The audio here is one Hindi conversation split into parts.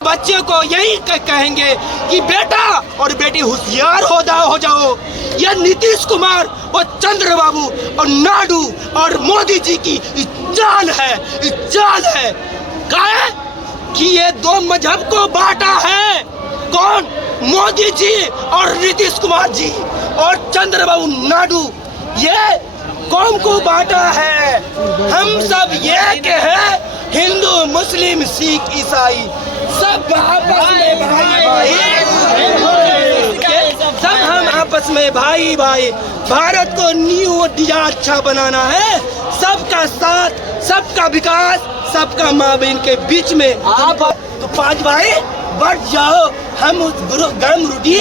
बच्चे को यही कहेंगे कि बेटा और बेटी होशियार हो जाओ। यह नीतीश कुमार और चंद्रबाबू और नायडू और मोदी जी की चाल है क्या है कि ये दो मजहब को बांटा है। कौन? मोदी जी और नीतीश कुमार जी और चंद्रबाबू नायडू, ये कौम को बांटा है। हम सब एक हैं, हिंदू मुस्लिम सिख ईसाई सब आपस में भाई, सब हम आपस में भाई। भारत को न्यू इंडिया अच्छा बनाना है, सबका साथ, सबका विकास, सबका माबेन के बीच में। आप तो पांच भाई बढ़ जाओ, हम उस गर्म रोटी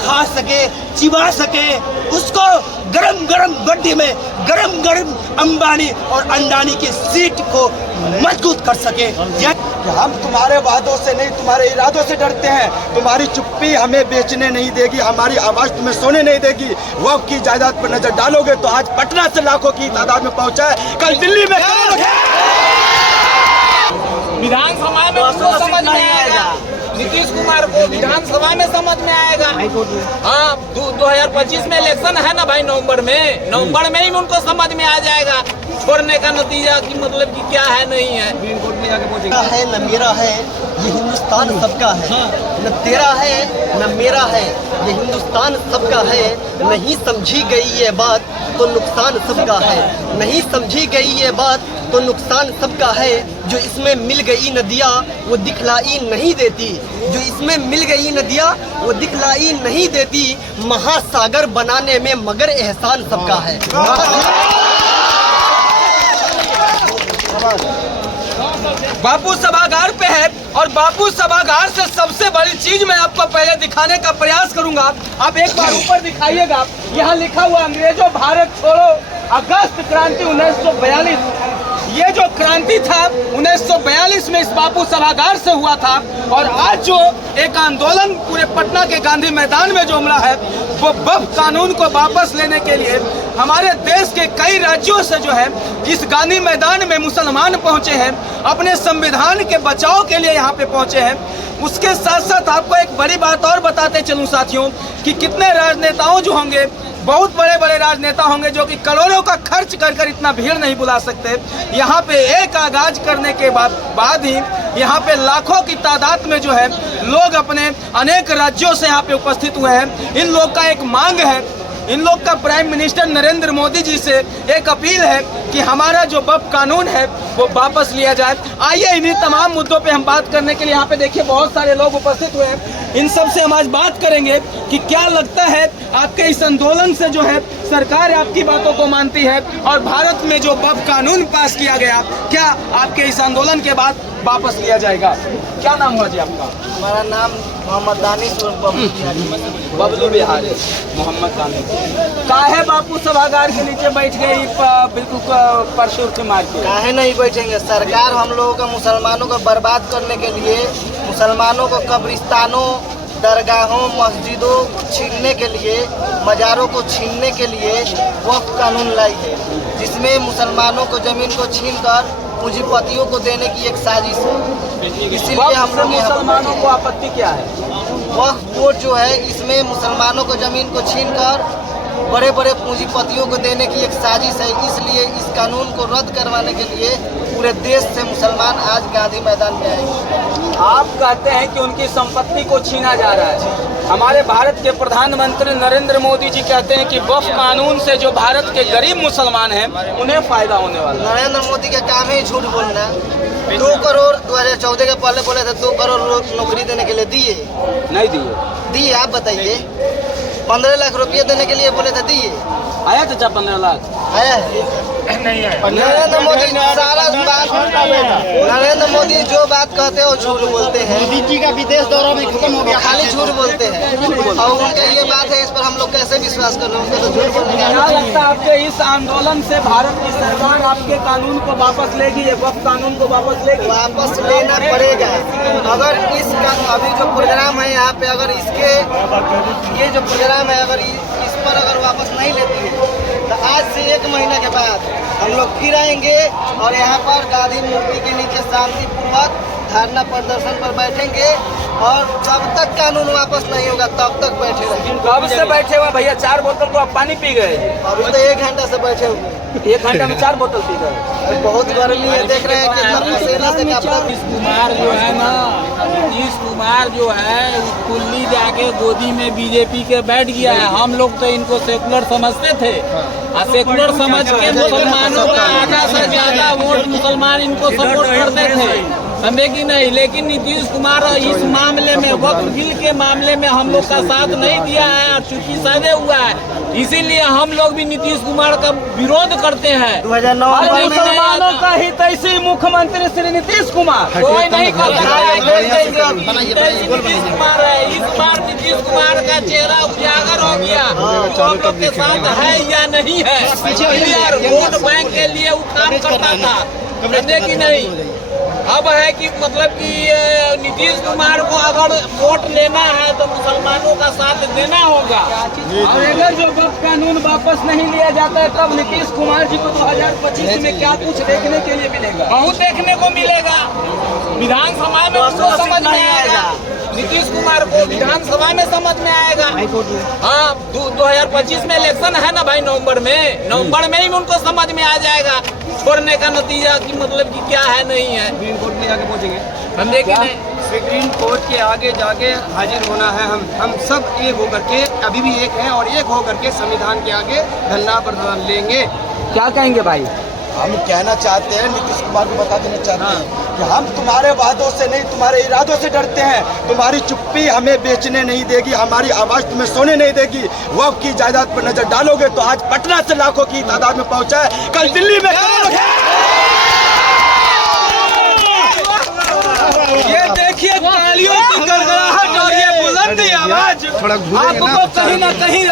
खा सके, चिबा सके, उसको गरम गड्ढे में गरम अंबानी और अंडानी की सीट को मजबूत कर सके। हम तुम्हारे वादों से नहीं, तुम्हारे इरादों से डरते हैं। तुम्हारी चुप्पी हमें बेचने नहीं देगी, हमारी आवाज तुम्हें सोने नहीं देगी। वक्फ की जायदाद पर नजर डालोगे तो आज पटना से लाखों की तादाद में पहुंचा है, कल दिल्ली में विधानसभा में उसको समझ में आएगा। नीतीश कुमार को विधानसभा में समझ में आएगा। हाँ, 2025 में इलेक्शन है ना भाई, नवंबर में ही उनको समझ में आ जाएगा छोड़ने का नतीजा की मतलब कि क्या है नहीं है। है न मेरा है, ये हिंदुस्तान सबका है। न तेरा है न मेरा है, ये हिंदुस्तान सबका है। नहीं समझी गई ये बात तो नुकसान सबका है। नहीं समझी गई ये बात तो नुकसान सबका है। जो इसमें मिल गई नदियाँ वो दिखलाई नहीं देती, जो इसमें मिल गई नदियाँ वो दिखलाई नहीं देती। महासागर बनाने में मगर एहसान सबका है। बापू सभागार पे है और बापू सभागार से सबसे बड़ी चीज मैं आपको पहले दिखाने का प्रयास करूंगा। आप एक बार ऊपर दिखाइएगा, यहाँ लिखा हुआ अंग्रेजों भारत छोड़ो अगस्त क्रांति 1942। ये जो क्रांति था 1942 में इस बापू सभागार से हुआ था। और आज जो एक आंदोलन पूरे पटना के गांधी मैदान में जो उमड़ा है, वो वक्फ कानून को वापस लेने के लिए हमारे देश के कई राज्यों से जो है इस गांधी मैदान में मुसलमान पहुंचे हैं, अपने संविधान के बचाव के लिए यहाँ पे पहुंचे हैं। उसके साथ साथ आपको एक बड़ी बात और बताते चलूं साथियों कि कितने राजनेताओं जो होंगे, बहुत बड़े बड़े राजनेता होंगे जो कि करोड़ों का खर्च कर इतना भीड़ नहीं बुला सकते। यहाँ पे एक आगाज करने के बाद ही यहाँ पे लाखों की तादाद में जो है लोग अपने अनेक राज्यों से यहाँ पे उपस्थित हुए हैं। इन लोग का एक मांग है, इन लोग का प्राइम मिनिस्टर नरेंद्र मोदी जी से एक अपील है कि हमारा जो वक्फ कानून है वो वापस लिया जाए। आइए इन्हीं तमाम मुद्दों पे हम बात करने के लिए यहाँ पे देखिए बहुत सारे लोग उपस्थित हुए हैं। इन सब से हम आज बात करेंगे कि क्या लगता है आपके इस आंदोलन से जो है सरकार आपकी बातों को मानती है और भारत में जो वक्फ कानून पास किया गया, क्या आपके इस आंदोलन के बाद वापस लिया जाएगा? क्या नाम हुआ जी आपका? हमारा नाम मोहम्मद दानिश बबलू बिहारी मोहम्मद दानिश। काहे बापू सभागार के नीचे बैठ गए बिल्कुल परशुर के मार के? काहे नहीं बैठेंगे? सरकार हम लोगों का मुसलमानों को बर्बाद करने के लिए, मुसलमानों को कब्रिस्तानों, दरगाहों, मस्जिदों छीनने के लिए, मज़ारों को छीनने के लिए वक्फ कानून लाई है, जिसमें मुसलमानों को ज़मीन को छीनकर पूंजीपतियों को देने की एक साजिश है। इसीलिए हम लोग मुसलमानों को आपत्ति क्या है? वक्फ बोर्ड जो है, इसमें मुसलमानों को ज़मीन को छीनकर बड़े बड़े पूंजीपतियों को देने की एक साजिश है। इसलिए इस कानून को रद्द करवाने के लिए पूरे देश से मुसलमान आज गांधी मैदान में आए। आप कहते हैं कि उनकी संपत्ति को छीना जा रहा है। हमारे भारत के प्रधानमंत्री नरेंद्र मोदी जी कहते हैं कि वक्फ कानून से जो भारत के गरीब मुसलमान हैं उन्हें फायदा होने वाला है। नरेंद्र मोदी का काम ही झूठ बोलना। 2 करोड़ 2014 के पहले बोले थे 2 करोड़ नौकरी देने के लिए, नहीं दिए। आप बताइए। 15 लाख रुपये देने के लिए बोले थे, दिए? आया चाचा 15 लाख आया है? नरेंद्र मोदी सारा बात, नरेंद्र मोदी जो बात कहते हैं वो झूठ बोलते हैं। मोदी जी का विदेश दौरा भी खत्म हो गया, खाली झूठ बोलते हैं। और उनका ये बात है, इस पर हम लोग कैसे विश्वास कर रहे हैं? उनका तो झूठ बोलने का। क्या लगता है आपके इस आंदोलन से भारत की सरकार आपके कानून को वापस लेगी, ये वक्फ कानून को वापस लेगी? वापस लेना पड़ेगा। अगर इसका अभी जो प्रोग्राम है यहाँ पे, अगर इसके ये जो प्रोग्राम है अगर इस पर अगर वापस नहीं लेती है तो आज से 1 महीने के बाद हम लोग फिर आएंगे और यहाँ पर गांधी मूर्ति के नीचे शांतिपूर्वक धरना प्रदर्शन पर बैठेंगे और जब तक कानून वापस नहीं होगा तब तक बैठे रहेंगे। कब से बैठे हुए भैया? 4 बोतल तो आप पानी पी गए। अभी तो 1 घंटा से बैठे हुए। 1 घंटा में 4 बोतल पी गए। बहुत गर्मी है, देख रहे हैं कितना पसीना से कपड़ा। नीतीश कुमार जो है ना, नीतीश कुमार जो है कुल्ली जाके गोदी में बीजेपी के बैठ गया है। हम लोग तो इनको सेकुलर समझते थे और सेकुलर समझ के मुसलमानों का आधा से ज्यादा वोट मुसलमान इनको सपोर्ट करते थे, समझे कि नहीं। लेकिन नीतीश कुमार इस मामले में, वक्फ बिल के मामले में हम लोग का साथ नहीं दिया है और चुप्पी साधे हुआ है। इसीलिए हम लोग भी नीतीश कुमार का विरोध करते हैं। 2009 मुसलमानों का ही तैसी मुख्यमंत्री श्री नीतीश कुमार। कोई नहीं करता है, नीतीश कुमार है। इस बार नीतीश कुमार का चेहरा उजागर हो गया, जो हम लोग के साथ है या नहीं है। क्लियर, वोट बैंक के लिए वो काम करता था, समझे कि नहीं। अब है कि मतलब कि नीतीश कुमार को अगर वोट लेना है तो मुसलमानों का साथ देना होगा। और अगर जो वक्फ कानून वापस नहीं लिया जाता है तब नीतीश कुमार जी को 2025 में क्या कुछ देखने के लिए मिलेगा? बहुत देखने को मिलेगा। विधानसभा में उसको समझ में आएगा, नीतीश कुमार को विधानसभा में समझ में आएगा। हाँ, 2025 में इलेक्शन है ना भाई, नवंबर में ही उनको समझ में आ जाएगा छोड़ने का नतीजा कि मतलब कि क्या है नहीं है। सुप्रीम कोर्ट में जाके पहुंचेंगे। हम देखें नहीं, सुप्रीम कोर्ट के आगे जाके हाजिर होना है। हम सब एक होकर के, अभी भी एक हैं और एक होकर के संविधान के आगे धरना प्रदर्शन लेंगे। क्या कहेंगे भाई? हम कहना चाहते हैं, नीतीश कुमार को बता देना चाहते हैं कि हम तुम्हारे वादों से नहीं, तुम्हारे इरादों से डरते हैं। तुम्हारी चुप्पी हमें बेचने नहीं देगी, हमारी आवाज तुम्हें सोने नहीं देगी। वक्फ की जायदाद पर नजर डालोगे तो आज पटना से लाखों की तादाद में पहुंचा है, कल दिल्ली में ये देखिए तालियों की गड़गड़ाहट और ये बुलंद आवाज आपको कहीं ना कहीं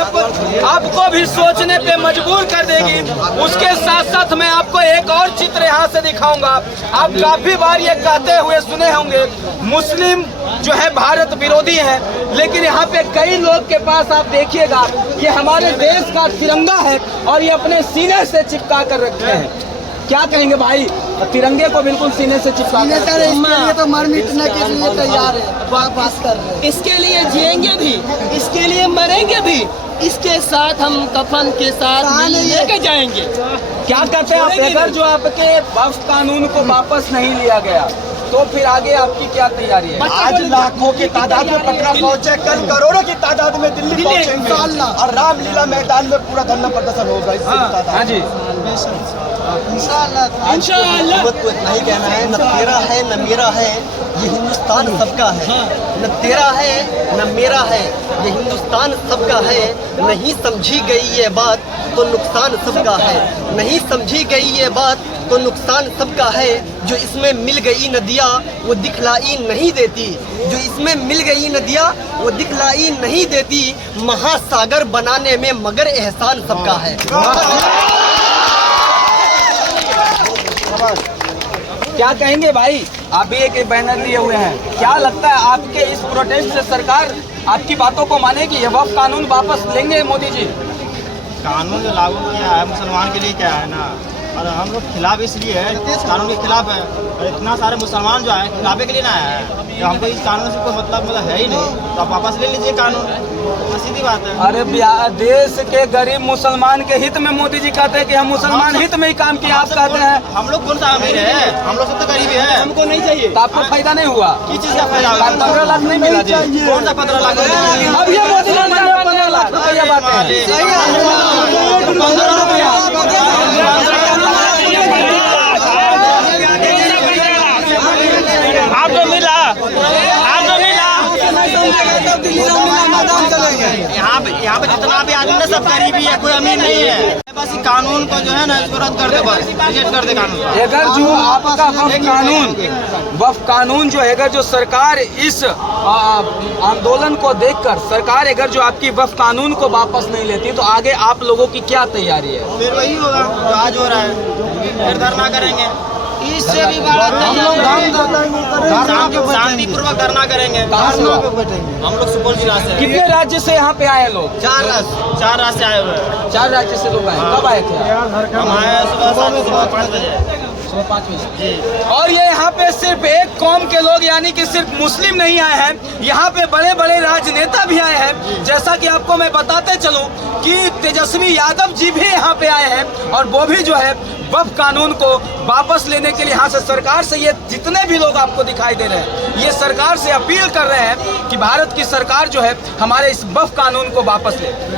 आपको भी सोचने पे मजबूर कर देगी। उसके साथ साथ मैं आपको एक और चित्र यहाँ से दिखाऊंगा। आप काफी बार ये कहते हुए सुने होंगे मुस्लिम जो है भारत विरोधी है, लेकिन यहाँ पे कई लोग के पास आप देखिएगा ये हमारे देश का तिरंगा है और ये अपने सीने से चिपका कर रखते हैं। क्या कहेंगे भाई? तिरंगे को बिल्कुल सीने से चिपका कर इसके लिए तो मर मिटने के लिए तैयार है, बात कर रहे हैं। इसके लिए जिएंगे भी, इसके लिए मरेंगे भी, इसके साथ हम कफन के साथ लेके जाएंगे। क्या कहते हैं आप? अगर जो आपके वक्फ कानून को वापस नहीं लिया गया तो फिर आगे आपकी क्या तैयारी है? आज लाखों की तादाद में पटना पहुंचे, कल करोड़ों की तादाद में दिल्ली पहुंचेंगे और रामलीला मैदान में पूरा धरना प्रदर्शन होगा। हाँ जी, इंशाअल्लाह। हुकूमत को इतना ही कहना है, न तेरा है न मेरा है, ये हिंदुस्तान सबका है। न तेरा है न मेरा है, ये हिंदुस्तान सबका है। नहीं समझी गई ये बात तो नुकसान सबका है, नहीं समझी गई ये बात तो नुकसान सबका है। जो इसमें मिल गई नदियाँ वो दिखलाई नहीं देती, जो इसमें मिल गई नदियाँ वो दिखलाई नहीं देती। महासागर बनाने में मगर एहसान सबका है। क्या कहेंगे भाई? आप भी एक बैनर लिए हुए हैं, क्या लगता है आपके इस प्रोटेस्ट से सरकार आपकी बातों को मानेगी? ये वक्फ कानून वापस लेंगे मोदी जी? कानून जो लागू किया है मुसलमान के लिए क्या है ना, और हम लोग खिलाफ इसलिए है, इस कानून के खिलाफ है। और इतना सारे मुसलमान जो है खिलाफे के लिए ना आया है, तो हमको इस कानून से कोई मतलब है ही नहीं, तो आप वापस ले लीजिए कानून, सीधी बात है। अरे देश के गरीब मुसलमान के हित में मोदी जी कहते हैं कि हम मुसलमान हित में ही काम किया, आप कहते हैं हम लोग कौन सा अमीर है, हम लोग सब तो गरीब है, हमको नहीं चाहिए। तो आपको फायदा नहीं हुआ? किस चीज़ का फायदा? 15 लाख नहीं मिला जी? कौन सा 15 लाख? अब ये मोदी जी ने 15 लाख रुपया आपको मिला, आपको मिला। यहाँ पे जितना भी आदमी ना सब गरीबी है, कोई अमीर नहीं है। बस कानून को जो है ना इसको रद्द कर दे, बस रिजेक्ट कर दे कानून। अगर जो आपका वक्फ कानून जो है, अगर जो सरकार इस आंदोलन को देखकर सरकार अगर जो आपकी वक्फ कानून को वापस नहीं लेती तो आगे आप लोगों की क्या तैयारी है? फिर वही होगा जो आज हो रहा है, फिर धरना करेंगे। इससे भी बड़ा हम लोग शांतिपूर्वक धरना करेंगे। हम लोग सुपौल जिला से। कितने राज्य से यहाँ पे आए लोग? 4 राज्य से आए हुए हैं। 4 राज्य से लोग आए। कब आए थे? हम आए सुबह 5 बजे। और ये यहाँ पे सिर्फ एक कौम के लोग यानी कि सिर्फ मुस्लिम नहीं आए हैं, यहाँ पे बड़े बड़े राजनेता भी आए हैं। जैसा कि आपको मैं बताते चलूं कि तेजस्वी यादव जी भी यहाँ पे आए हैं और वो भी जो है वक्फ कानून को वापस लेने के लिए यहाँ से सरकार से, ये जितने भी लोग आपको दिखाई दे रहे हैं, ये सरकार से अपील कर रहे हैं कि भारत की सरकार जो है हमारे इस वक्फ कानून को वापस ले।